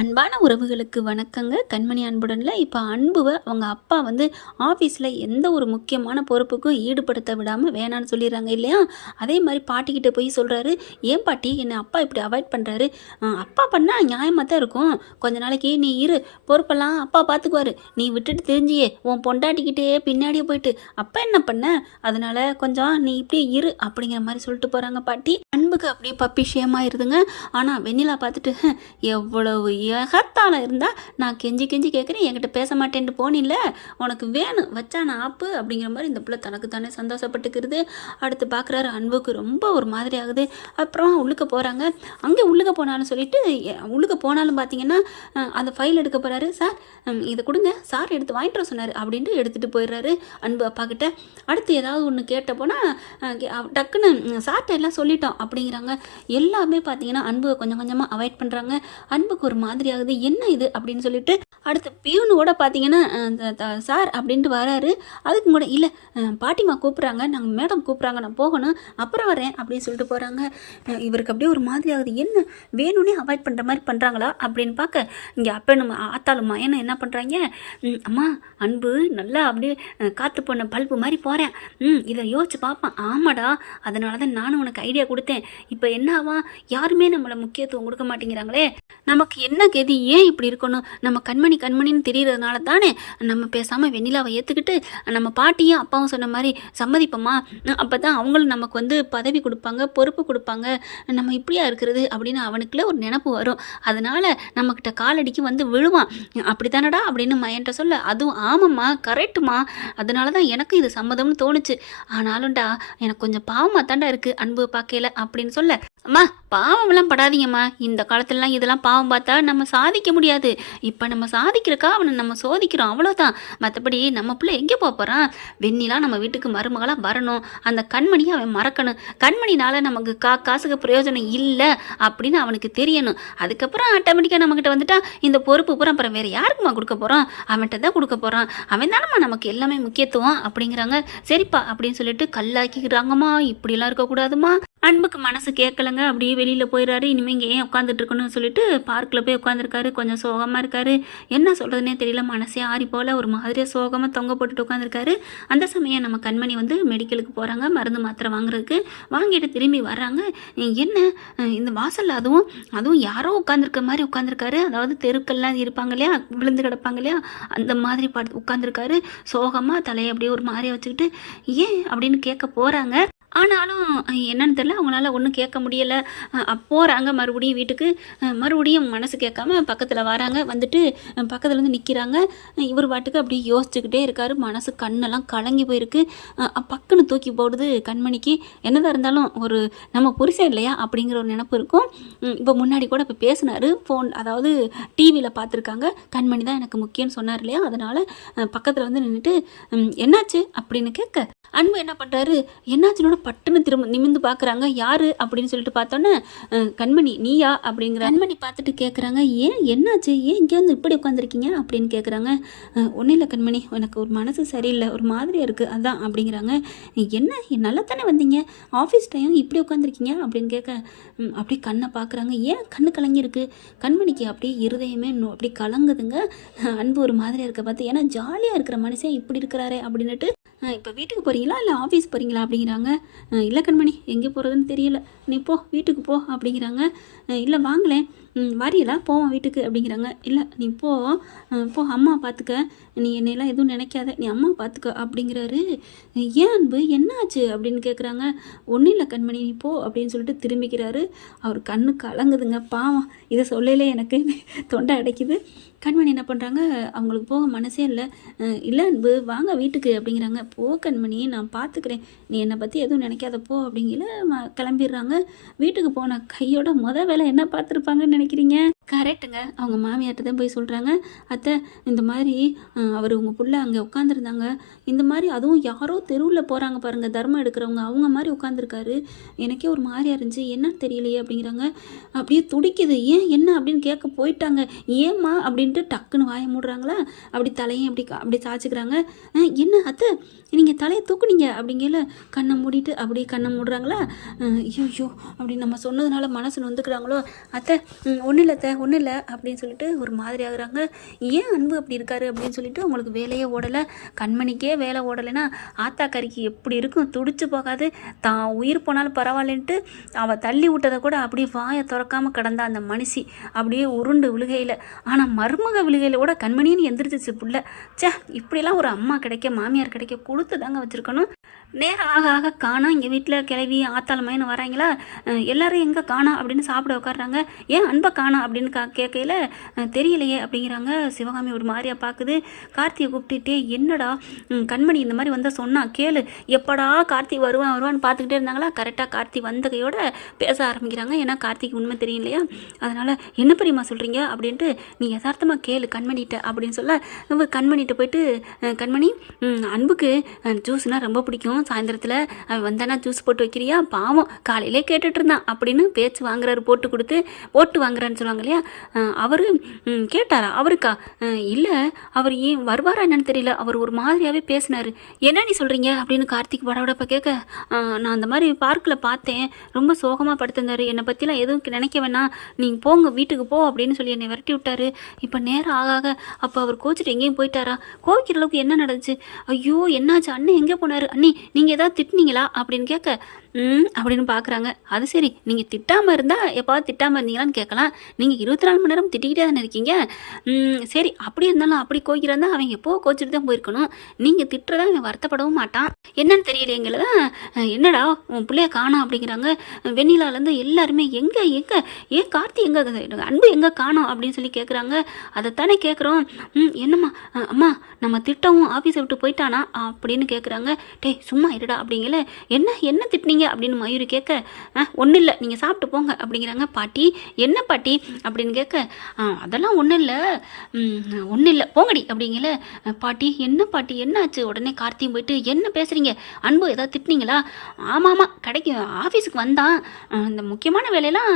அன்பான உறவுகளுக்கு வணக்கங்க. கண்மணி அன்புடன்ல இப்போ அன்புவ அவங்க அப்பா வந்து ஆஃபீஸில் எந்த ஒரு முக்கியமான பொறுப்புக்கும் ஈடுபடுத்த விடாமல் வேணான்னு சொல்லிடுறாங்க இல்லையா? அதே மாதிரி பாட்டிக்கிட்ட போய் சொல்கிறாரு, ஏன் பாட்டி என்னை அப்பா இப்படி அவாய்ட் பண்ணுறாரு? அப்பா பண்ணால் நியாயமாக தான் இருக்கும். கொஞ்ச நாளைக்கு நீ இரு, பொறுப்பெல்லாம் அப்பா பார்த்துக்குவாரு. நீ விட்டுட்டு தெரிஞ்சியே உன் பொண்டாட்டிக்கிட்டே பின்னாடியே போயிட்டு அப்பா என்ன பண்ண? அதனால கொஞ்சம் நீ இப்படியே இரு அப்படிங்கிற மாதிரி சொல்லிட்டு போகிறாங்க பாட்டி. அன்புக்கு அப்படியே பப்பி ஷேமாயிருதுங்க. ஆனால் வெண்ணிலா பார்த்துட்டு எவ்வளவு எகத்தால இருந்தால் நான் கெஞ்சி கெஞ்சி கேட்குறேன், என்கிட்ட பேச மாட்டேன்ட்டு போனில்ல, உனக்கு வேணும் வச்சா நான் ஆப்பு அப்படிங்கிற மாதிரி இந்த பிள்ளை தனக்கு தானே சந்தோஷப்பட்டுக்கிறது. அடுத்து பார்க்குறாரு, அன்புக்கு ரொம்ப ஒரு மாதிரி ஆகுது. அப்புறம் உள்ளுக்க போகிறாங்க. அங்கே உள்ளுக்க போனாலும் சொல்லிட்டு உள்ளுக்க போனாலும் பார்த்தீங்கன்னா அந்த ஃபைல் எடுக்க போகிறாரு. சார் இதை கொடுங்க, சார் எடுத்து வாங்கிட்டு வர சொன்னார் அப்படின்ட்டு எடுத்துகிட்டு போயிடுறாரு அன்பு அப்பா கிட்ட. அடுத்து ஏதாவது ஒன்று கேட்ட போனால் டக்குன்னு சார்ட்ட எல்லாம் சொல்லிட்டோம் அப்படிங்கிறாங்க. எல்லாமே பார்த்தீங்கன்னா அன்புவை கொஞ்சம் கொஞ்சமாக அவாய்ட் பண்ணுறாங்க. அன்புக்கு ஒரு மாதிரி ஆகுது, என்ன இது அப்படின்னு சொல்லிட்டு அடுத்து பியூனு கூட பார்த்தீங்கன்னா சார் அப்படின்ட்டு வராரு. அதுக்கு கூட இல்லை பாட்டிமா கூப்பிட்றாங்க, நாங்கள் மேடம் கூப்பிட்றாங்க, நான் போகணும், அப்புறம் வரேன் அப்படின்னு சொல்லிட்டு போகிறாங்க. இவருக்கு அப்படியே ஒரு மாதிரி ஆகுது, என்ன வேணும்னே அவாய்ட் பண்ணுற மாதிரி பண்ணுறாங்களா அப்படின்னு பார்க்க இங்கே அப்போ நம்ம ஆத்தாளுமா என்ன பண்ணுறாங்க, அம்மா அன்பு நல்லா அப்படியே காற்று போன பல்பு மாதிரி போகிறேன், இதை யோசிச்சு பார்ப்பேன், ஆமாடா அதனால தான் நானும் உனக்கு ஐடியா கொடுத்தேன், இப்போ என்னவா யாருமே நம்மளை முக்கியத்துவம் கொடுக்க மாட்டேங்கிறாங்களே, நமக்கு என்ன கதி, ஏன் இப்படி இருக்கணும், நம்ம கண்மணின்னு தெரியறதுனால தானே நம்ம பேசாமல் வெண்ணிலாவை ஏற்றுக்கிட்டு நம்ம பாட்டியும் அப்பாவும் சொன்ன மாதிரி சம்மதிப்போமா, அப்போ தான் அவங்களும் நமக்கு வந்து பதவி கொடுப்பாங்க, பொறுப்பு கொடுப்பாங்க, நம்ம இப்படியா இருக்கிறது அப்படின்னு அவனுக்குள்ளே ஒரு நினப்பு வரும். அதனால் நம்மக்கிட்ட காலடிக்கு வந்து விழுவான், அப்படி தானடா அப்படின்னு என்கிட்ட சொல்ல, அதுவும் ஆமாம்மா கரெக்டுமா, அதனால தான் எனக்கும் இது சம்மதம்னு தோணுச்சு, ஆனாலும்டா எனக்கு கொஞ்சம் பாவமாக தாண்டா இருக்குது அன்பு பார்க்கல அப்படின்னு சொல்ல, அம்மா பாவம்லாம் படாதீங்கம்மா, இந்த காலத்துலலாம் இதெல்லாம் பாவம் பார்த்தா நம்ம சாதிக்க முடியாது, இப்போ நம்ம சாதிக்கிறக்கா அவனை நம்ம சோதிக்கிறோம் அவ்வளோதான், மற்றபடி நம்ம பிள்ளை எங்கே போகிறான், வெண்ணிலாம் நம்ம வீட்டுக்கு மருமகளாக வரணும், அந்த கண்மணியை அவன் மறக்கணும், கண்மணினால் நமக்கு காசுக்கு பிரயோஜனம் இல்லை அப்படின்னு அவனுக்கு தெரியணும், அதுக்கப்புறம் ஆட்டோமேட்டிக்காக நம்மக்கிட்ட வந்துட்டா இந்த பொறுப்பு பூரா அப்புறம் வேறு யாருக்குமா கொடுக்க போகிறோம், அவன்கிட்ட தான் கொடுக்க போகிறான், அவன் தானம்மா நமக்கு எல்லாமே முக்கியத்துவம் அப்படிங்கிறாங்க. சரிப்பா அப்படின்னு சொல்லிட்டு கல்லாக்கிக்கிறாங்கம்மா, இப்படிலாம் இருக்கக்கூடாதுமா. அன்புக்கு மனசு கேட்கலங்க, அப்படியே வெளியில் போயிடுறாரு. இனிமேல் இங்கே ஏன் உட்காந்துட்டு இருக்கணும்னு சொல்லிட்டு பார்க்கில் போய் உட்காந்துருக்காரு. கொஞ்சம் சோகமாக இருக்காரு, என்ன சொல்கிறதுனே தெரியல, மனசே ஆறி போல் ஒரு மாதிரியாக சோகமாக தொங்க போட்டுட்டு உட்காந்துருக்காரு. அந்த சமயம் நம்ம கண்மணி வந்து மெடிக்கலுக்கு போகிறாங்க மருந்து மாத்திரை வாங்குறதுக்கு. வாங்கிட்டு திரும்பி வர்றாங்க. என்ன இந்த வாசலில் அதுவும் யாரோ உட்காந்துருக்க மாதிரி உட்காந்துருக்காரு, அதாவது தெருக்கள்லாம் இருப்பாங்க இல்லையா, விழுந்து கிடப்பாங்க இல்லையா, அந்த மாதிரி உட்காந்துருக்காரு. சோகமாக தலையை அப்படியே ஒரு மாதிரியாக வச்சுக்கிட்டு ஏன் அப்படின்னு கேட்க போகிறாங்க. ஆனாலும் என்னன்னு தெரியல, அவங்களால ஒன்றும் கேட்க முடியலை. போகிறாங்க மறுபடியும் வீட்டுக்கு. மறுபடியும் மனசு கேட்காம பக்கத்தில் வராங்க. வந்துட்டு பக்கத்தில் வந்து நிற்கிறாங்க. இவர் பாட்டுக்கு அப்படியே யோசிச்சுக்கிட்டே இருக்கார். மனசு கண்ணெல்லாம் கலங்கி போயிருக்கு. பக்குன்னு தூக்கி போடுது கண்மணிக்கு. என்னதான் இருந்தாலும் ஒரு நம்ம புருஷன் இல்லையா அப்படிங்கிற ஒரு நினப்பு இருக்கும். இப்போ முன்னாடி கூட இப்போ பேசினார் ஃபோன், அதாவது டிவியில் பார்த்துருக்காங்க. கண்மணி தான் எனக்கு முக்கியம்னு சொன்னார் இல்லையா, அதனால் பக்கத்தில் வந்து நின்றுட்டு என்னாச்சு அப்படின்னு கேட்க அன்பு என்ன பண்ணுறாரு, என்னாச்சுன்னு பட்டுன்னு திரும்ப நிமிந்து பார்க்குறாங்க. யார் அப்படின்னு சொல்லிட்டு பார்த்தோன்னே கண்மணி நீயா அப்படிங்கிற. கண்மணி பார்த்துட்டு கேட்குறாங்க, ஏன் என்னாச்சு, ஏன் இங்கே வந்து இப்படி உட்காந்துருக்கீங்க அப்படின்னு கேட்குறாங்க. ஒன்றும் இல்லை கண்மணி, எனக்கு ஒரு மனசு சரியில்லை, ஒரு மாதிரியாக இருக்குது அதான் அப்படிங்கிறாங்க. என்ன நல்லா தானே வந்தீங்க, ஆஃபீஸ் டைம் இப்படி உட்காந்துருக்கீங்க அப்படின்னு கேட்க அப்படி கண்ணை பார்க்குறாங்க. ஏன் கண்ணு கலங்கியிருக்கு கண்மணிக்கு, அப்படியே இருதயமே அப்படி கலங்குதுங்க. அன்பு ஒரு மாதிரியாக இருக்க பார்த்து, ஏன்னா ஜாலியாக இருக்கிற மனுஷன் இப்படி இருக்கிறாரே அப்படின்னுட்டு, இப்போ வீட்டுக்கு போகிறீங்களா இல்லை ஆஃபீஸ் போகிறீங்களா அப்படிங்கிறாங்க. இல்லை கண்மணி எங்கே போகிறதுன்னு தெரியல, நீ போ வீட்டுக்கு போ அப்படிங்கிறாங்க. இல்லை வாங்களேன், வரீங்களா போவோம் வீட்டுக்கு அப்படிங்கிறாங்க. இல்லை நீ போ அம்மா பார்த்துக்க, நீ என்னையெல்லாம் எதுவும் நினைக்காத, நீ அம்மா பார்த்துக்க அப்படிங்கிறாரு. ஏன் அன்பு என்னாச்சு அப்படின்னு கேட்குறாங்க. ஒன்றும் இல்லை கண்மணி நீ போ அப்படின்னு சொல்லிட்டு திரும்பிக்கிறாரு. அவர் கண்ணு கலங்குதுங்க பாவம், இதை சொல்லலே எனக்கு தொண்டை அடைக்குது. கண்மணி என்ன பண்ணுறாங்க, அவங்களுக்கு போக மனசே இல்லை. இல்லை அன்பு வாங்க வீட்டுக்கு அப்படிங்கிறாங்க. போ கண்மணி நான் பார்த்துக்கிறேன், நீ என்னை பற்றி எதுவும் நினைக்காத போ அப்படிங்கிற கிளம்பிடுறாங்க. வீட்டுக்கு போன கையோட வேலை என்ன பார்த்துருப்பாங்கன்னு நினைக்கிறீங்க? கரெக்டுங்க, அவங்க மாமியார்ட்ட தான் போய் சொல்கிறாங்க. அத்தை இந்த மாதிரி அவர் உங்கள் பிள்ளை அங்கே உட்காந்துருந்தாங்க, இந்த மாதிரி அதுவும் யாரோ தெருவில் போகிறாங்க பாருங்கள் தர்மம் எடுக்கிறவங்க, அவங்க மாதிரி உட்காந்துருக்காரு, எனக்கே ஒரு மாதிரியாக இருந்துச்சு, என்னன்னு தெரியலையே அப்படிங்கிறாங்க. அப்படியே துடிக்குது. ஏன் என்ன அப்படின்னு கேட்க போயிட்டாங்க. ஏம்மா அப்படின்ட்டு டக்குன்னு வாயை மூடுறாங்களா, அப்படி தலையும் அப்படி சாய்ச்சிக்கிறாங்க. என்ன அத்தை நீங்கள் தலையை தூக்குனீங்க அப்படிங்கல கண்ணை மூடிட்டு அப்படியே கண்ணை மூடுறாங்களா. ஐயோ அப்படி நம்ம சொன்னதுனால மனசு வந்துக்கிறாங்களோ, அத்தை ஒன்றும் இல்லை ஒன்றும் இல்லை அப்படின்னு சொல்லிட்டு ஒரு மாதிரி ஆகுறாங்க. ஏன் அன்பு அப்படி இருக்காரு அப்படின்னு சொல்லிட்டு அவங்களுக்கு வேலையே ஓடலை. கண்மணிக்கே வேலை ஓடலைன்னா ஆத்தாக்கறிக்கு எப்படி இருக்கும், துடிச்சு போகாது. தான் உயிர் போனாலும் பரவாயில்லன்ட்டு அவள் தள்ளி விட்டதை கூட அப்படியே வாயை திறக்காமல் கிடந்தா அந்த மனுஷி அப்படியே உருண்டு விழுகையில். ஆனால் மருமக விழுகையில் கூட கண்மணின்னு எந்திரிச்சிச்சு புள்ள. சே, இப்படிலாம் ஒரு அம்மா கிடைக்க மாமியார் கிடைக்க கொடுத்து தாங்க வச்சுருக்கணும். நேரம் ஆக ஆக காணா. இங்கே வீட்டில் கிளவி ஆத்தாளமைன்னு வராங்களா, எல்லாரும் எங்கே காணா அப்படின்னு சாப்பிட உட்காடுறாங்க. ஏன் அன்பை காணா அப்படின்னு கேட்கையில் தெரியலையே அப்படிங்கிறாங்க. சிவகாமி ஒரு மாதிரியாக பார்க்குது. கார்த்தியை கூப்பிட்டுட்டே, என்னடா கண்மணி இந்த மாதிரி வந்தால் சொன்னா கேளு, எப்படா கார்த்தி வருவான்னு பார்த்துக்கிட்டே இருந்தாங்களா. கரெக்டாக கார்த்தி வந்த கையோட பேச ஆரம்பிக்கிறாங்க. ஏன்னா கார்த்திக்கு உண்மை தெரியும் இல்லையா, அதனால் என்ன பெரியம்மா சொல்கிறீங்க அப்படின்ட்டு, நீ யதார்த்தமாக கேளு கண்மணிகிட்ட அப்படின்னு சொல்ல, கண்மணிகிட்ட போயிட்டு, கண்மணி அன்புக்கு ஜூஸ்னால் ரொம்ப பிடிக்கும், சாயந்தரத்தில் அவன் வந்தானா ஜூஸ் போட்டு வைக்கிறியா, பாவம் காலையிலே கேட்டுட்டு இருந்தான் அப்படின்னு பேச்சு வாங்குறாரு. போட்டு வாங்குறான்னு சொல்லுவாங்க இல்லையா, அவர் கேட்டாரா அவருக்கா, இல்லை அவர் ஏன் வருவாரா என்னன்னு தெரியல, அவர் ஒரு மாதிரியாகவே பேசினார். என்ன நீ சொல்கிறீங்க அப்படின்னு கார்த்திக் படபடப்ப கேட்க, நான் அந்த மாதிரி பார்க்கில் பார்த்தேன், ரொம்ப சோகமாக படுத்திருந்தார், என்னை பற்றிலாம் எதுவும் நினைக்க வேணாம், நீங்கள் போங்க வீட்டுக்கு போ அப்படின்னு சொல்லி என்னை விரட்டி விட்டார். இப்போ நேரம் ஆக அப்போ அவர் கோச்சிட்டு எங்கேயும் போயிட்டாரா, கோவிக்கிற அளவுக்கு என்ன நடந்துச்சு, ஐயோ என்னாச்சு, அண்ணன் எங்கே போனார், அண்ணி நீங்கள் ஏதாவது திட்டினீங்களா அப்படின்னு கேட்க, அப்படின்னு பார்க்குறாங்க. அது சரி, நீங்கள் திட்டாமல் இருந்தால் எப்பாவது திட்டாமல் இருந்தீங்களான்னு கேட்கலாம், நீங்கள் 24 மணி நேரம் திட்டிக்கிட்டே தானே இருக்கீங்க. சரி, அப்படி இருந்தாலும் அப்படி கோய்க்கிறதா அவங்க எப்போ கோச்சிட்டு தான் போயிருக்கணும், நீங்கள் திட்டுறதா அவன் வருத்தப்படவும் மாட்டான். என்னன்னு தெரியலைங்கள தான், என்னடா உன் பிள்ளைய காணோம் அப்படிங்கிறாங்க. வெண்ணிலாலேருந்து எல்லாருமே எங்கே ஏன் கார்த்தி எங்கே, அன்பு எங்கே காணோம் அப்படின்னு சொல்லி கேட்குறாங்க. அதைத்தானே கேட்குறோம். என்னம்மா, அம்மா நம்ம திட்டவும் ஆஃபீஸை விட்டு போயிட்டானா அப்படின்னு கேட்குறாங்க. டேய் சும்மா இருடா அப்படிங்கல, என்ன திட்டினீங்க அப்படின்னு மயூரி கேட்க, ஒன்றும் இல்லை நீங்கள் சாப்பிட்டு போங்க அப்படிங்கிறாங்க. பாட்டி என்ன பாட்டி அப்படின்னு கேட்க, அதெல்லாம் ஒன்றும் இல்லை போங்கடி அப்படிங்கல. பாட்டி என்ன பாட்டி என்னாச்சு, உடனே கார்த்தியும் போயிட்டு, என்ன பேசுகிறீங்க, அன்பு ஏதாவது திட்டினீங்களா, ஆமாம் கடைக்கு ஆஃபீஸுக்கு வந்தான், இந்த முக்கியமான வேலையெல்லாம்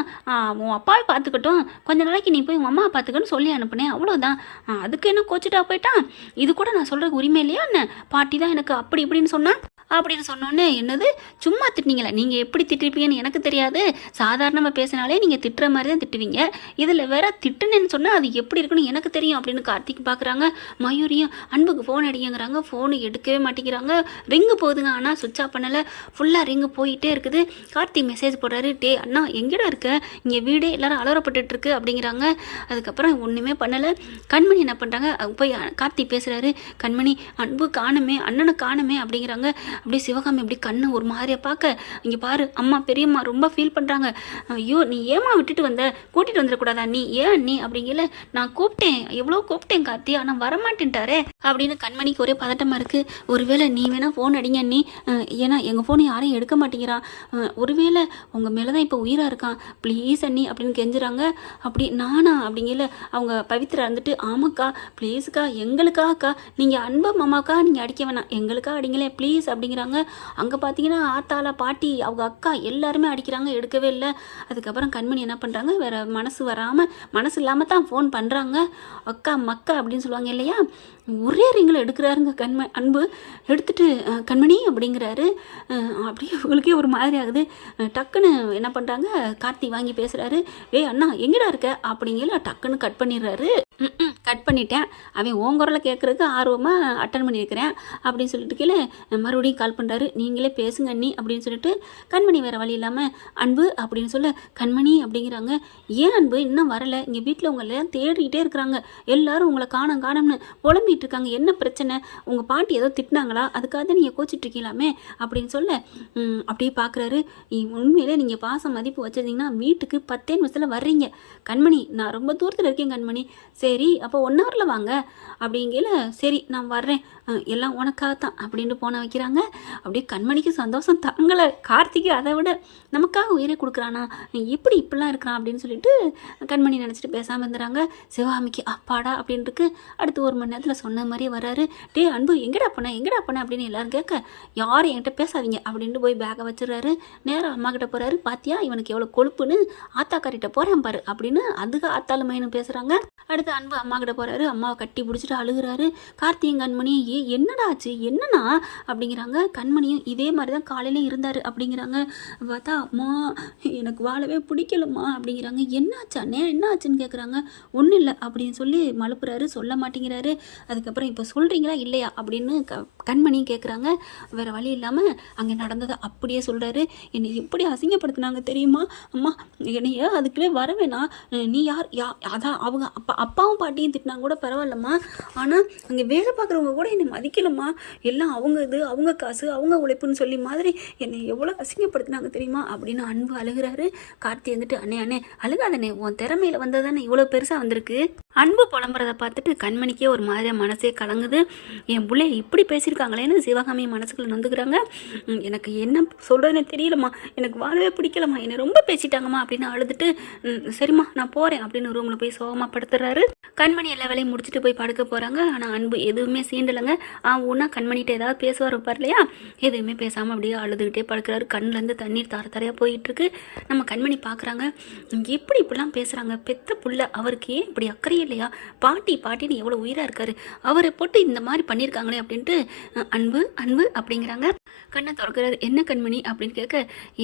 உன் அப்பாவை பார்த்துக்கட்டும், கொஞ்ச நாளைக்கு நீ போய் உங்கள் அம்மாவை பார்த்துக்கன்னு சொல்லி அனுப்புனேன், அவ்வளோதான், அதுக்கு என்ன கோச்சிட்டா போயிட்டான், இது கூட நான் சொல்கிறதுக்கு உரிமை இல்லையா என்ன, பாட்டி தான் எனக்கு அப்படி இப்படின்னு சொன்னான் அப்படின்னு சொன்னோன்னே, என்னது சும்மா திட்டினீங்களா, நீங்கள் எப்படி திட்டிருப்பீங்கன்னு எனக்கு தெரியாது, சாதாரணமாக பேசினாலே நீங்கள் திட்டுற மாதிரி தான் திட்டுவீங்க, இதில் வேற திட்டுனேன்னு சொன்னால் அது எப்படி இருக்குன்னு எனக்கு தெரியும் அப்படின்னு கார்த்திக் பார்க்குறாங்க. மயூரியும் அன்புக்கு ஃபோன் அடிங்கிறாங்க, ஃபோனு எடுக்கவே மாட்டேங்கிறாங்க, ரிங்கு போகுதுங்க, ஆனால் சுவிட்ச் ஆஃப் பண்ணலை, ஃபுல்லாக ரிங்கு போயிட்டே இருக்குது. கார்த்திக் மெசேஜ் போடுறாரு, டே அண்ணா எங்கடா இருக்க, இங்கே வீடே எல்லாரும் அலறப்பட்டுருக்கு அப்படிங்கிறாங்க. அதுக்கப்புறம் ஒன்றுமே பண்ணலை. கண்மணி என்ன பண்ணுறாங்க, போய் கார்த்திக் பேசுகிறாரு, கண்மணி அன்பு காணுமே, அண்ணனை காணுமே அப்படிங்கிறாங்க. அப்படியே சிவகாமி அப்படி கண்ணு ஒரு மாதிரியாக பார்க்க, இங்கே பாரு அம்மா பெரியம்மா ரொம்ப ஃபீல் பண்ணுறாங்க, ஐயோ நீ ஏமா விட்டுட்டு வந்த, கூட்டிகிட்டு வந்துடக்கூடாதா நீ, ஏன் நீ அப்படிங்கல, நான் கூப்பிட்டேன் எவ்வளோ கூப்பிட்டேன் கார்த்தி, ஆனால் வரமாட்டேன்ட்டாரே அப்படின்னு கண்மணிக்கு ஒரே பதட்டமாக இருக்குது. ஒருவேளை நீ வேணால் ஃபோன் அடிங்க நீ, ஏன்னா எங்கள் ஃபோனை யாரையும் எடுக்க மாட்டேங்கிறான், ஒருவேளை உங்கள் மேலே தான் இப்போ உயிராக இருக்கான், ப்ளீஸ் அண்ணி அப்படின்னு கெஞ்சுறாங்க. அப்படி நானா அப்படிங்கல, அவங்க பவித்ரா இருந்துட்டு, ஆமாக்கா ப்ளீஸுக்கா எங்களுக்காக்கா, நீங்கள் அன்பு மாமாக்கா நீங்கள் அடிக்க வேணாம் எங்களுக்கா அடிங்களே ப்ளீஸ் அப்படிங்கிறாங்க. அங்கே பார்த்தீங்கன்னா ஆத்தாளா பாட்டி அவங்க அக்கா எல்லாருமே அடிக்கிறாங்க, எடுக்கவே இல்லை. அதுக்கப்புறம் கண்மணி என்ன பண்ணுறாங்க, வேறு மனசு இல்லாமல் தான் ஃபோன் பண்ணுறாங்க. அக்கா மக்கா அப்படின்னு சொல்லுவாங்க இல்லையா, ஒரே ரிங்கில் எடுக்கிறாருங்க அன்பு எடுத்துட்டு, கண்மணி அப்படிங்கிறாரு. அப்படியே இவங்களுக்கே ஒரு மாதிரி ஆகுது. டக்குன்னு என்ன பண்ணுறாங்க, கார்த்தி வாங்கி பேசுகிறாரு, ஏய் அண்ணா எங்கடா இருக்க அப்படிங்கல, டக்குன்னு கட் பண்ணிடுறாரு. கட் பண்ணிட்டேன், அவன் ஓங்குரலை கேட்குறதுக்கு ஆர்வமாக அட்டன் பண்ணியிருக்கிறேன் அப்படின்னு சொல்லிட்டு கீழே மறுபடியும் கால் பண்ணுறாரு, நீங்களே பேசுங்க அண்ணி அப்படின்னு சொல்லிட்டு. கண்மணி வேறு வழி இல்லாமல் அன்பு அப்படின்னு சொல்ல, கண்மணி அப்படிங்கிறாங்க. ஏன் அன்பு இன்னும் வரலை, இங்கே வீட்டில் உங்களெல்லாம் தேடிக்கிட்டே இருக்கிறாங்க, எல்லாரும் உங்களை காணோம்னு புலம்பிட்டு இருக்காங்க, என்ன பிரச்சனை, உங்கள் பாட்டி ஏதோ திட்டினாங்களா, அதுக்காக தான் நீங்கள் கோச்சிட்ருக்கீங்களாமே அப்படின்னு சொல்ல, அப்படியே பார்க்குறாரு. உண்மையிலே நீங்கள் பாசம் மதிப்பு வச்சுருந்தீங்கன்னா வீட்டுக்கு 10 நிமிஷத்தில் வர்றீங்க கண்மணி, நான் ரொம்ப தூரத்தில் இருக்கேன் கண்மணி, சரி அப்போ 1 ஹவரில் வாங்க அப்படிங்கல, சரி நான் வர்றேன், எல்லாம் உனக்காகத்தான் அப்படின்ட்டு போன வைக்கிறாங்க. அப்படியே கண்மணிக்கு சந்தோஷம் தாங்கலை. கார்த்திகை அதை விட நமக்காக உயிரை கொடுக்குறானா, இப்படிலாம் இருக்கிறான் அப்படின்னு சொல்லிட்டு கண்மணி நினச்சிட்டு பேசாமல் இருந்துறாங்க. சிவகாமிக்கு அப்பாடா அப்படின்ட்டுருக்கு. அடுத்து 1 மணி நேரத்தில் சொன்ன மாதிரியே வராரு. டே அன்பு எங்கடா பண்ண அப்படின்னு எல்லாரும் கேட்க, யாரும் என்கிட்ட பேசாதீங்க அப்படின்ட்டு போய் பேக்கை வச்சுடுறாரு. நேராக அம்மா கிட்ட போகிறாரு. பாத்தியா இவனுக்கு எவ்வளோ கொழுப்புன்னு, ஆத்தாக்காரிட்ட போகிறேன் பாரு அப்படின்னு அதுக்கு ஆத்தாளுமைன்னு பேசுகிறாங்க. அடுத்து அன்பு அம்மா கிட்ட போகிறாரு. அம்மாவை கட்டி பிடிச்சிட்டு அழுகிறாரு. கார்த்திகை கண்மணி, என்னடா ஆச்சு என்னன்னா அப்படிங்கிறாங்க. சொல்கிறாங்க. கண்மணியும் இதே மாதிரி தான் காலையில் இருந்தார் அப்படிங்கிறாங்க. பார்த்தா அம்மா எனக்கு வாழவே பிடிக்கலம்மா அப்படிங்கிறாங்க. என்னாச்சு அண்ணே என்ன ஆச்சுன்னு கேட்குறாங்க. ஒன்றும் இல்லை அப்படின்னு சொல்லி மழுப்புறாரு, சொல்ல மாட்டேங்கிறாரு. அதுக்கப்புறம் இப்போ சொல்கிறீங்களா இல்லையா அப்படின்னு கண்மணியும் கேட்குறாங்க. வேறு வழி இல்லாமல் அங்கே நடந்ததை அப்படியே சொல்கிறாரு. என்னை எப்படி அசிங்கப்படுத்தினாங்க தெரியுமா அம்மா, என்னைய அதுக்குள்ளே வரவேணா, நீ யார் அதான் அவங்க அப்பாவும் பாட்டியும் திட்டினாங்க கூட பரவாயில்லம்மா, ஆனால் அங்கே வேலை பார்க்குறவங்க கூட என்னை மதிக்கலம்மா, எல்லாம் அவங்க இது அவங்க காசு அவங்க உழைப்புன்னு சொல்லி மாதிரி என்னை எவ்வளோ அசிங்கப்படுத்தினாங்க தெரியுமா அப்படின்னு அன்பு அழுகிறாரு. கார்த்தி வந்துட்டு அண்ணே அண்ணே அழுகாதண்ணே, உன் திறமையில வந்ததானே இவ்வளோ பெருசாக வந்திருக்கு. அன்பு புலம்புறதை பார்த்துட்டு கண்மணிக்கே ஒரு மாதிரியாக மனசே கலங்குது. என் பிள்ளை இப்படி பேசியிருக்காங்களேன்னு சிவகாமி மனசுக்குள்ள நொந்துக்கிறாங்க. எனக்கு என்ன சொல்கிறதுன்னு தெரியலம்மா, எனக்கு வாழவே பிடிக்கலம்மா, என்னை ரொம்ப பேசிட்டாங்கம்மா அப்படின்னு அழுதுட்டு சரிம்மா நான் போகிறேன் அப்படின்னு ரூமில் போய் சோகமாக படுத்துறாரு. கண்மணி எல்லா வேலையும் முடிச்சுட்டு போய் படுக்க போகிறாங்க. ஆனால் அன்பு எதுவுமே சீண்டலைங்க. ஒன்றா கண்மணிகிட்ட ஏதாவது பேசுவார் வைப்பார் இல்லையா, எதுவுமே பேசாமல் அப்படியே அழுதுகிட்டே படுக்கிறாரு. கண்ணிலேருந்து தண்ணீர் தார தாரையாக போயிட்டுருக்கு. நம்ம கண்மணி பார்க்குறாங்க, எப்படி இப்படிலாம் பேசுகிறாங்க, பெத்த புள்ள அவருக்கு ஏன் இப்படி அக்கறையே இல்லையா, பாட்டின்னு எவ்வளோ உயிராக இருக்காரு, அவரை போட்டு இந்த மாதிரி பண்ணியிருக்காங்களே அப்படின்ட்டு அன்பு அன்பு அப்படிங்கிறாங்க. கண்ணை திறக்கிறாரு. என்ன கண்மணி அப்படின்னு கேட்க,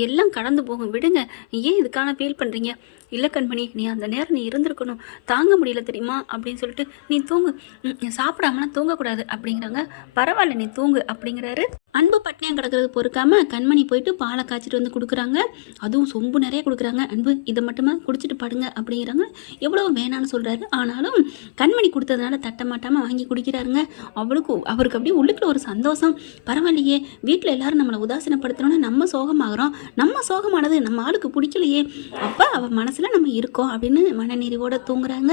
எல்லாம் கடந்து போகும் விடுங்க, ஏன் இதுக்கான ஃபீல் பண்ணுறீங்க, இல்லை கண்மணி நீ அந்த நேரம் நீ இருந்திருக்கணும், தாங்க முடியல தெரியுமா அப்படின்னு சொல்லிட்டு நீ தூங்கு, சாப்பிடாமலாம் தூங்கக்கூடாது அப்படிங்கிறாங்க. பரவாயில்ல நீ தூங்கு அப்படிங்கிறாரு. அன்பு பட்னியாக கிடக்கிறது பொறுக்காம கண்மணி போயிட்டு பாலை காய்ச்சிட்டு வந்து கொடுக்குறாங்க. அதுவும் சொம்பு நிறைய கொடுக்குறாங்க. அன்பு இதை மட்டுமே குடிச்சிட்டு படுங்க அப்படிங்கிறாங்க. எவ்வளோ வேணான்னு சொல்கிறாரு. ஆனாலும் கண்மணி கொடுத்ததுனால தட்ட மாட்டாமல் வாங்கி குடிக்கிறாருங்க. அவருக்கு அப்படியே உள்ளுக்குள்ள ஒரு சந்தோஷம். பரவாயில்லையே, வீட்டில் எல்லாரும் நம்மளை உதாசீனப்படுத்தணும்னா நம்ம சோகமாகறோம், நம்ம சோகமானது நம்ம ஆளுக்கு பிடிக்கலையே, அப்போ அவள் மனசில் நம்ம இருக்கோம் அப்படின்னு மனநிறைவோடு தூங்குறாங்க.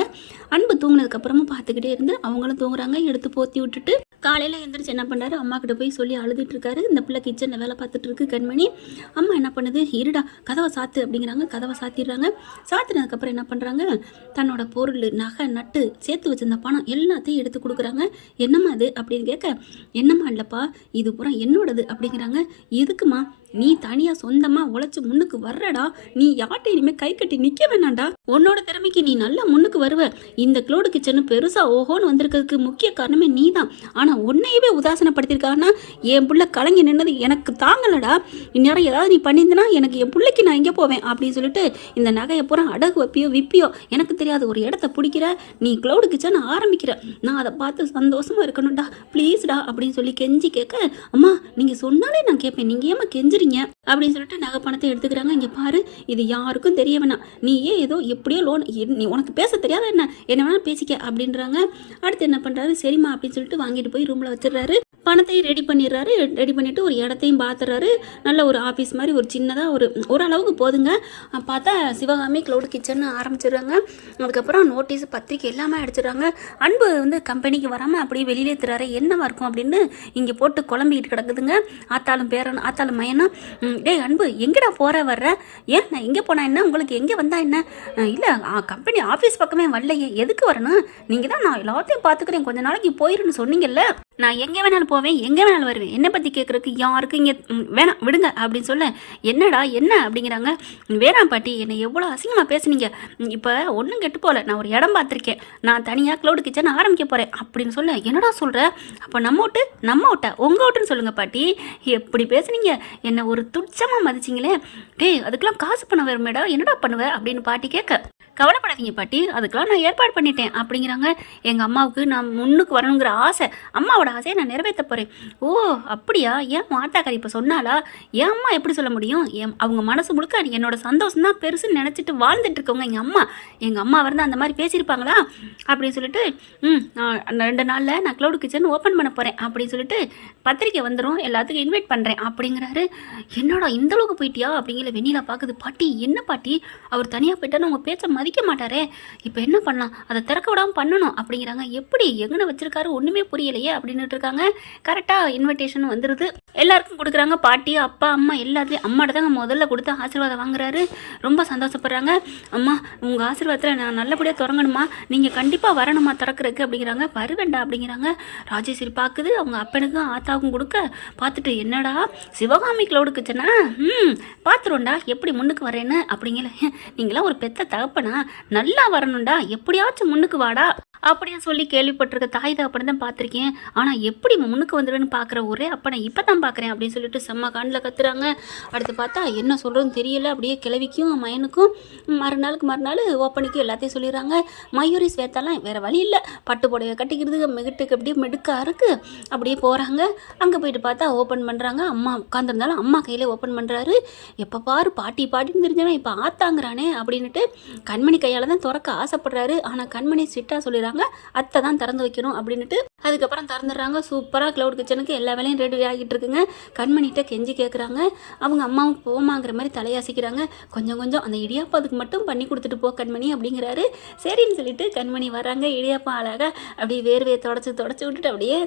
அன்பு தூங்கினதுக்கப்புறமும் பார்த்துக்கிட்டே இருந்து அவங்களும் தூங்குறாங்க. எடுத்து போத்தி விட்டுட்டு காலையில் எழுந்திரிச்சு என்ன பண்ணுறாரு, அம்மா கிட்ட போய் சொல்லி அழுதுட்டு இருக்காரு. இந்த பிள்ளை கிச்சனில் வேலை பார்த்துட்டு இருக்கு கண்மணி. அம்மா என்ன பண்ணுது, இருடா கதவை சாத்து அப்படிங்கிறாங்க. கதவை சாத்திடுறாங்க. சாத்தினதுக்கப்புறம் என்ன பண்ணுறாங்க, தன்னோட பொருள் நகை நட்டு சேர்த்து வச்சிருந்த பணம் எல்லாத்தையும் எடுத்து கொடுக்குறாங்க. என்னம்மா அது அப்படின்னு கேட்க, என்னம்மா இல்லைப்பா இது பூரா என்னோடது அப்படிங்கிறாங்க. எதுக்குமா, நீ தனியாக சொந்தமாக உழைச்சி முன்னுக்கு வர்றடா, நீ யார்கிட்ட இனிமேல் கை கட்டி நிற்க வேணாண்டா, உன்னோட திறமைக்கு நீ நல்லா முன்னுக்கு வருவ. இந்த க்ளோடு கிச்சனு பெருசாக ஓஹோன்னு வந்திருக்கிறதுக்கு முக்கிய காரணமே நீ தான். ஆனால் உன்னையவே உதாசனப்படுத்திருக்காங்கன்னா என் பிள்ளை கலங்கி நின்னது எனக்கு தாங்கலடா. இந்நேரம் ஏதாவது நீ பண்ணியிருந்தனா எனக்கு என் பிள்ளைக்கு நான் எங்கே போவேன் அப்படின்னு சொல்லிட்டு இந்த நகையை பூரா அடகு வைப்பியோ விப்பியோ எனக்கு தெரியாது, ஒரு இடத்த பிடிக்கிற, நீ க்ளோடு கிச்சன் ஆரம்பிக்கிற, நான் அதை பார்த்து சந்தோஷமாக இருக்கணும்டா ப்ளீஸ்டா அப்படின்னு சொல்லி கெஞ்சி கேட்க, அம்மா நீங்கள் சொன்னாலே நான் கேட்பேன், நீங்கள் ஏமா கெஞ்சுறீங்க அப்படின்னு சொல்லிட்டு நகை பணத்தை எடுத்துக்கிறாங்க. இங்கே பாரு, இது யாருக்கும் தெரிய வேணாம், நீயே ஏதோ எப்படியோ லோன், நீ உனக்கு பேச தெரியாத என்ன வேணாலும் பேசிக்க அப்படின்றாங்க. அடுத்து என்ன பண்ணுறாரு, சரிம்மா அப்படின்னு சொல்லிட்டு வாங்கிட்டு போய் ரூமில் வச்சிடுறாரு. பணத்தையும் ரெடி பண்ணிடுறாரு. ரெடி பண்ணிவிட்டு ஒரு இடத்தையும் பார்த்துறாரு. நல்ல ஒரு ஆஃபீஸ் மாதிரி ஒரு சின்னதாக ஓரளவுக்கு போதுங்க. பார்த்தா சிவகாமி க்ளவுட் கிச்சன் ஆரம்பிச்சிடுறாங்க. அதுக்கப்புறம் நோட்டீஸ் பத்திரிக்கை எல்லாமே அடிச்சிடுறாங்க. அன்பு வந்து கம்பெனிக்கு வராமல் அப்படியே வெளியிலே தர்றாரு. என்னவா இருக்கும் அப்படின்னு இங்கே போட்டு குழம்பிக்கிட்டு கிடக்குதுங்க. ஆத்தாலும் பேரன் ஆத்தாலும் மயனும், டேய் அன்பு எங்கடா போகிற வர்ற, ஏன் நான் எங்கே போனா என்ன, உங்களுக்கு எங்கே வந்தா என்ன, இல்லை கம்பெனி ஆஃபீஸ் பக்கமே வரலையே, எதுக்கு வரணும், நீங்கள் தான் நான் எல்லாத்தையும் பார்த்துக்கிறேன் கொஞ்ச நாளைக்கு போயிருன்னு சொன்னீங்கல்ல, நான் எங்கே வேணாலும் போவேன் எங்கே வேணாலும் வருவேன், என்னை பற்றி கேட்குறதுக்கு யாருக்கும் இங்கே வேணாம் விடுங்க அப்படின்னு சொல்ல, என்னடா என்ன அப்படிங்கிறாங்க. வேணாம் பாட்டி, என்னை எவ்வளோ அசிங்கமாக பேசுனீங்க, இப்போ ஒன்றும் கெட்டு போகல, நான் ஒரு இடம் பார்த்துருக்கேன், நான் தனியாக க்ளவுட் கிச்சன் ஆரம்பிக்க போகிறேன் அப்படின்னு சொல்ல, என்னடா சொல்கிற, அப்போ நம்ம விட்டா உங்கள் விட்டுன்னு சொல்லுங்கள் பாட்டி, எப்படி பேசுனீங்க, என்னை ஒரு துச்சமாக மதிச்சிங்களே, டேய் அதுக்கெலாம் காசு பண்ண வருமேடா, என்னடா பண்ணுவேன் அப்படின்னு பாட்டி கேட்க, கவலைப்படாதீங்க பாட்டி, அதுக்கெலாம் நான் ஏற்பாடு பண்ணிட்டேன் அப்படிங்கிறாங்க. எங்கள் அம்மாவுக்கு நான் முன்னுக்கு வரணுங்கிற ஆசை, அம்மாவோட ஆசையை நான் நிறைவேற்ற போகிறேன். ஓ அப்படியா, ஏன் மாத்தாக்காரி இப்போ சொன்னாலா, என் அம்மா எப்படி சொல்ல முடியும், அவங்க மனசு முழுக்க என்னோட சந்தோஷம் தான் பெருசுன்னு நினச்சிட்டு வாழ்ந்துட்டு இருக்கவங்க எங்கள் அம்மா வந்து அந்த மாதிரி பேசியிருப்பாங்களா அப்படின்னு சொல்லிட்டு, நான் 2 நாளில் நான் க்ளவுட் கிச்சன் ஓப்பன் பண்ண போகிறேன் அப்படின்னு சொல்லிட்டு பத்திரிக்கை வந்துடும், எல்லாத்துக்கும் இன்வைட் பண்ணுறேன் அப்படிங்கிறாரு. என்னடா இந்தளவுக்கு போயிட்டியா அப்படிங்கிற வெண்ணிலா பார்க்குது. பாட்டி என்ன பாட்டி, அவர் தனியாக போயிட்டான்னு உங்கள் பேச்சை மதிக்க மாட்டாரே, இப்போ என்ன பண்ணலாம், அதை திறக்க விடாமல் பண்ணணும் அப்படிங்கிறாங்க. எப்படி எங்கன வச்சிருக்காரு ஒன்றுமே புரியலையே அப்படின்னுட்டு இருக்காங்க. கரெக்டாக இன்விடேஷன் வந்துடுது, எல்லாருக்கும் கொடுக்குறாங்க. பாட்டி அப்பா அம்மா எல்லாத்தையும் அம்மாட்ட தாங்க முதல்ல கொடுத்து ஆசீர்வாதம் வாங்குறாரு. ரொம்ப சந்தோஷப்படுறாங்க. அம்மா உங்கள் ஆசீர்வாதத்தில் நான் நல்லபடியாக தொடங்கணுமா, நீங்கள் கண்டிப்பாக வரணுமா திறக்கிறதுக்கு அப்படிங்கிறாங்க. வருவேண்டா அப்படிங்கிறாங்க. ராஜேஸ்வரி பார்க்குது, அவங்க அப்பனுக்கும் ஆத்தாவுக்கும் கொடுக்க பார்த்துட்டு, என்னடா சிவகாமி க்ளவுட் கிச்சனா, பார்த்துருவோண்டா எப்படி முன்னுக்கு வரேன்னு அப்படிங்கிற, நீங்களாம் ஒரு பெத்த தகப்பனா, நல்லா வரணும்டா, எப்படியாச்சும் முன்னுக்கு வாடா அப்படின்னு சொல்லி கேள்விப்பட்டிருக்க தாய் தகப்பனை தான் பார்த்துருக்கேன். ஆனால் எப்படி முன்னுக்கு வந்துடுன்னு பார்க்குற ஒரே அப்பனை இப்போ தான் பார்க்குறேன் அப்படின்னு சொல்லிட்டு செம்ம காண்டில் கத்துறாங்க. அடுத்து பார்த்தா என்ன சொல்கிறதுன்னு தெரியல. அப்படியே கிளவிக்கும் மயனுக்கும் மறுநாள் ஓப்பனுக்கு எல்லாத்தையும் சொல்லிடுறாங்க. மயூரி ஸ்வேதாலாம் வேறு வழி இல்லை, பட்டு புடவை கட்டிக்கிறது மிகட்டுக்கு அப்படியே மெடுக்கா இருக்குது. அப்படியே போகிறாங்க. அங்கே போயிட்டு பார்த்தா ஓப்பன் பண்ணுறாங்க. அம்மா உட்காந்துருந்தாலும் அம்மா கையில் ஓப்பன் பண்ணுறாரு. எப்போ பாரு பாட்டின்னு தெரிஞ்சவன் இப்போ ஆத்தாங்கிறானே அப்படின்ட்டு கண்மணி கையால் தான் திறக்க ஆசைப்படுறாரு. ஆனால் கண்மணி ஸ்ட்ரிக்டாக சொல்லிடுறாங்க, அத்தை தான் திறந்து வைக்கணும் அப்படின்ட்டு. அதுக்கப்புறம் திறந்துடுறாங்க. சூப்பராக க்ளவுட் கிச்சனுக்கு எல்லா வேலையும் ரெடி ஆகிட்டு இருக்குங்க. கண்மணிகிட்ட கெஞ்சி கேட்குறாங்க. அவங்க அம்மாவுக்கு போமாங்கிற மாதிரி தலையாசிக்கிறாங்க. கொஞ்சம் அந்த இடியாப்பம் அதுக்கு மட்டும் பண்ணி கொடுத்துட்டு போ கண்மணி அப்படிங்கிறாரு. சரின்னு சொல்லிட்டு கண்மணி வராங்க. இடியாப்பம் அழகாக அப்படியே வேர்வையை தொடச்சி விட்டுட்டு அப்படியே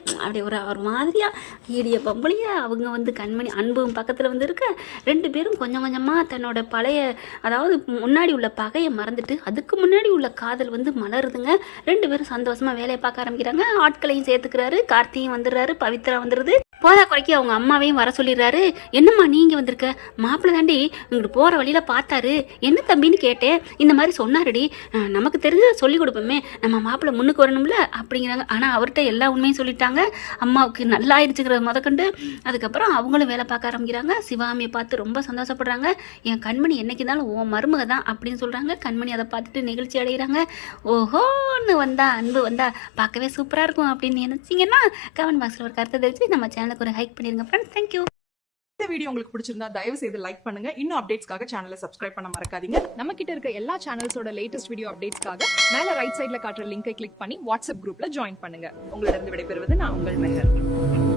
ஒரு மாதிரியாக இடியாப்பம் புளியா அவங்க வந்து கண்மணி அன்பும் பக்கத்தில் வந்து இருக்க. ரெண்டு பேரும் கொஞ்சமாக தன்னோட பழைய, அதாவது முன்னாடி உள்ள பகையை மறந்துட்டு அதுக்கு முன்னாடி உள்ள காதல் வந்து மலருதுங்க. ரெண்டு பேரும் சந்தோஷமாக வேலையை பார்க்க ஆரம்பிக்கிறாங்க. ஆட்களையும் சேர்த்துக்கிறாரு. கார்த்தியும் வந்துடுறாரு, பவித்ரா வந்துடுது. போதா குறைக்கி அவங்க அம்மாவையும் வர சொல்லிடுறாரு. என்னம்மா நீங்கள் வந்திருக்க, மாப்பிள்ளை தாண்டி இங்கிட்டு போகிற வழியில் பார்த்தாரு, என்ன தம்பின்னு கேட்டேன். இந்த மாதிரி சொன்னாருடி, நமக்கு தெரிஞ்ச சொல்லி கொடுப்போமே, நம்ம மாப்பிள்ளை முன்னுக்கு வரணும்ல அப்படிங்கிறாங்க. ஆனால் அவர்கிட்ட எல்லா உண்மையும் சொல்லிட்டாங்க. அம்மாவுக்கு நல்லா ஆயிடுச்சுங்கிறது முதற்கண்டு. அதுக்கப்புறம் அவங்களும் வேலை பார்க்க ஆரம்பிக்கிறாங்க. சிவாமியை பார்த்து ரொம்ப சந்தோஷப்படுறாங்க. என் கண்மணி என்னைக்கு இருந்தாலும் ஓ மருமக தான் அப்படின்னு சொல்கிறாங்க. கண்மணி அதை பார்த்துட்டு நிகழ்ச்சி அடைகிறாங்க. ஓஹோன்னு வந்தா அன்பு வந்தா பார்க்கவே சூப்பராக இருக்கும் அப்படின்னு நினைச்சிங்கன்னா கமெண்ட் பாக்ஸில் ஒரு கருத்தை தெரிவித்து நம்ம சேனலுக்கு ஒரு ஹைக் பண்ணிருங்க ஃப்ரெண்ட்ஸ். தேங்க்யூ. இந்த வீடியோ உங்களுக்கு பிடிச்சிருந்தா தயவு செய்து லைக் பண்ணுங்க. இன்னும் அப்டேட்ஸ்க்காக சேனலை சப்ஸ்கிரைப் பண்ண மறக்காதீங்க. நம்ம கிட்ட இருக்க எல்லா சேனல்ஸோட லேட்டஸ்ட் வீடியோ அப்டேட்ஸ்க்காக மேல ரைட் சைடுல காட்டுற லிங்கை கிளிக் பண்ணி வாட்ஸ்அப் குரூப்ல ஜாயின் பண்ணுங்க. உங்களிடம் விடைபெறுவது நான் உங்கள் மெஹர்.